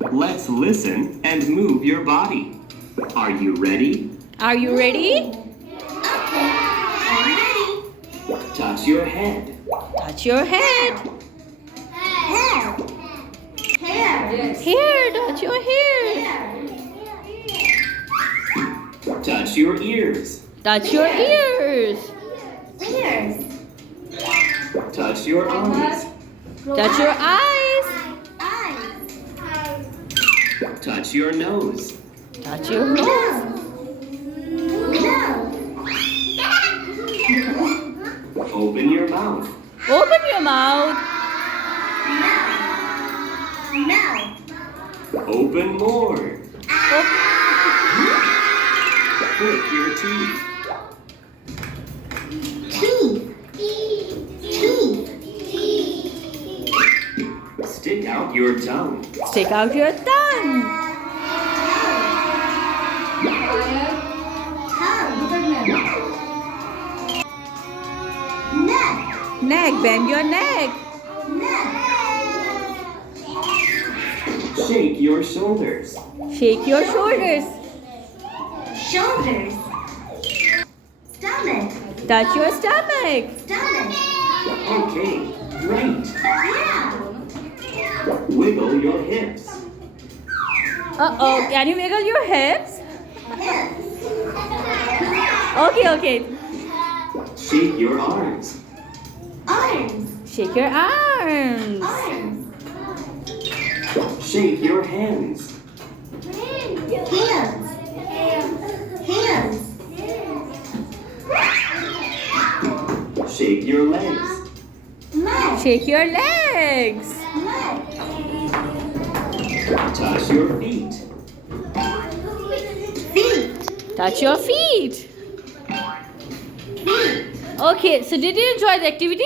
Let's listen and move your body. Are you ready? Are you ready? Okay, I'm ready. Touch your head. Touch your head. Hair. Hair. Hair, touch your hair. Touch your ears. Touch your ears. Ears. Touch your eyes. Touch your eyes. Eyes. Touch your nose. Touch your nose. Nose. Open your mouth. Open your mouth. Mouth. Open more. Click your teeth. Teeth. Teeth. Stick out your tongue. Stick out your tongue. Neck. Neck, bend your neck. Neck. Shake your shoulders. Shake your shoulders. Shoulders. Stomach. Touch your stomach. Stomach. Okay, great. Yeah. Wiggle your hips. Uh-oh, can you wiggle your hips? Hips. Okay. Shake your arms. Arms. Shake your arms. Arms. Shake your hands. Hands. Hands. Shake your legs. Legs. Shake your legs. Legs. Touch your feet. Feet. Touch your feet. Feet. Okay, so did you enjoy the activity?